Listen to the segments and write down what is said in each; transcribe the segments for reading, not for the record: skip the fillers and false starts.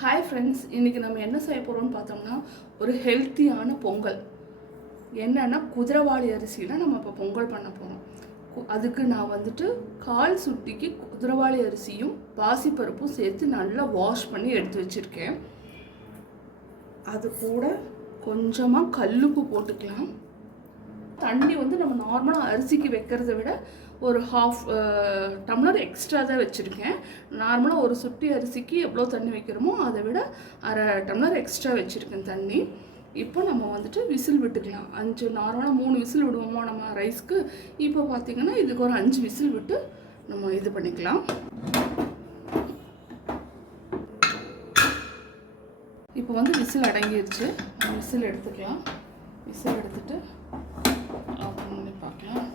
Hi friends, இன்றைக்கி நம்ம என்ன செய்ய போகிறோம்னு பார்த்தோம்னா ஒரு ஹெல்த்தியான பொங்கல். என்னென்னா குதிரைவாளி அரிசியில் நம்ம இப்போ பொங்கல் பண்ண போகிறோம். அதுக்கு நான் வந்துட்டு கால் சுட்டிக்கு குதிரைவாளி அரிசியும் பாசிப்பருப்பும் சேர்த்து நல்லா வாஷ் பண்ணி எடுத்து வச்சுருக்கேன். அது கூட கொஞ்சமாக கல்லுப்பு போட்டுக்கலாம். தண்ணி வந்து நம்ம நார்மலாக அரிசிக்கு வைக்கிறத விட ஒரு ஹாஃப் டம்ளர் எக்ஸ்ட்ரா தான் வச்சுருக்கேன். நார்மலாக ஒரு சுட்டி அரிசிக்கு எவ்வளோ தண்ணி வைக்கிறோமோ அதை விட அரை டம்ளர் எக்ஸ்ட்ரா வச்சுருக்கேன் தண்ணி. இப்போ நம்ம வந்துட்டு விசில் விட்டுக்கலாம். நார்மலாக 3 விசில் விடுவோமோ நம்ம ரைஸ்க்கு. இப்போ பார்த்திங்கன்னா இதுக்கு ஒரு 5 விசில் விட்டு நம்ம இது பண்ணிக்கலாம். இப்போ வந்து விசில் அடங்கிடுச்சு. விசில் எடுத்துக்கலாம். விசில் எடுத்துட்டு ஓப்பன் பண்ணி பார்க்கலாம்.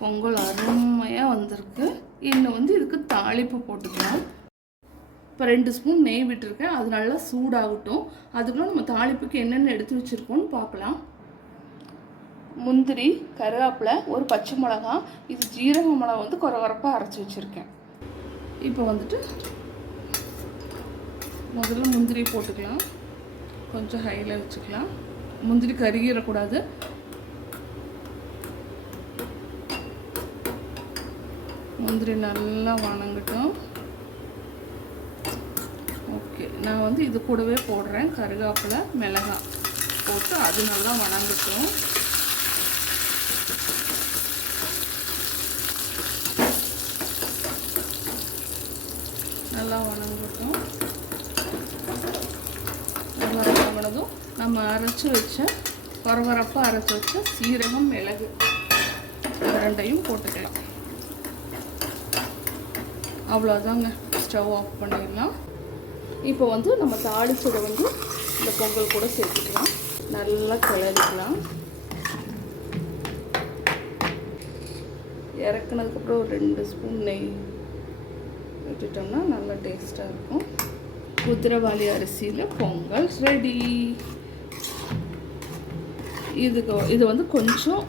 பொங்கல் அருமையாக வந்திருக்கு. இன்னும் வந்து இதுக்கு தாளிப்பு போட்டுக்கலாம். இப்போ 2 ஸ்பூன் நெய் விட்டுருக்கேன். அது நல்லா சூடாகட்டும். அதுக்குள்ள நம்ம தாளிப்புக்கு என்னென்ன எடுத்து வச்சுருக்கோன்னு பார்க்கலாம். முந்திரி, கருவேப்பிலை, ஒரு பச்சை மிளகா, இது ஜீரக மிளகா வந்து குறவரப்பாக அரைச்சி வச்சுருக்கேன். இப்போ வந்துட்டு முதல்ல முந்திரி போட்டுக்கலாம். கொஞ்சம் ஹையில் வச்சுக்கலாம். முந்திரி கருகிடக்கூடாது. முந்திரி நல்லா வணங்கட்டும். ஓகே, நான் வந்து இது கூடவே போடுறேன் கருவேப்பிலை, மிளகாய் போட்டு அது நல்லா வணங்கட்டும். நல்லா வணங்கட்டும். நல்லா வணங்கினதும் நம்ம அரைச்சி வச்ச குறவரப்பாக அரைச்சி வச்ச சீரகம், மிளகு ரெண்டையும் போட்டுக்கலாம். அவ்வளோதாங்க, ஸ்டவ் ஆஃப் பண்ணிடலாம். இப்போ வந்து நம்ம தாளிச்சதை வந்து இந்த பொங்கல் கூட சேர்த்துக்கலாம். நல்லா கிளறிக்கலாம். இறக்குனதுக்கப்புறம் ஒரு 2 ஸ்பூன் நெய் விட்டுட்டோம்னா நல்லா டேஸ்ட்டாக இருக்கும். குதிரைவாளி அரிசியில் பொங்கல் ரெடி. இது வந்து கொஞ்சம்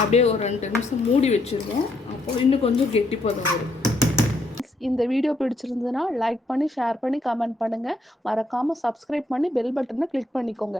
அப்படியே ஒரு 2 நிமிஷம் மூடி வச்சுருவோம். அப்போது இன்னும் கொஞ்சம் கெட்டிப்பதம் வரும். இந்த வீடியோ பிடிச்சிருந்ததுன்னா லைக் பண்ணி, ஷேர் பண்ணி, கமெண்ட் பண்ணுங்கள். மறக்காமல் சப்ஸ்கிரைப் பண்ணி பெல் பட்டனை கிளிக் பண்ணிக்கோங்க.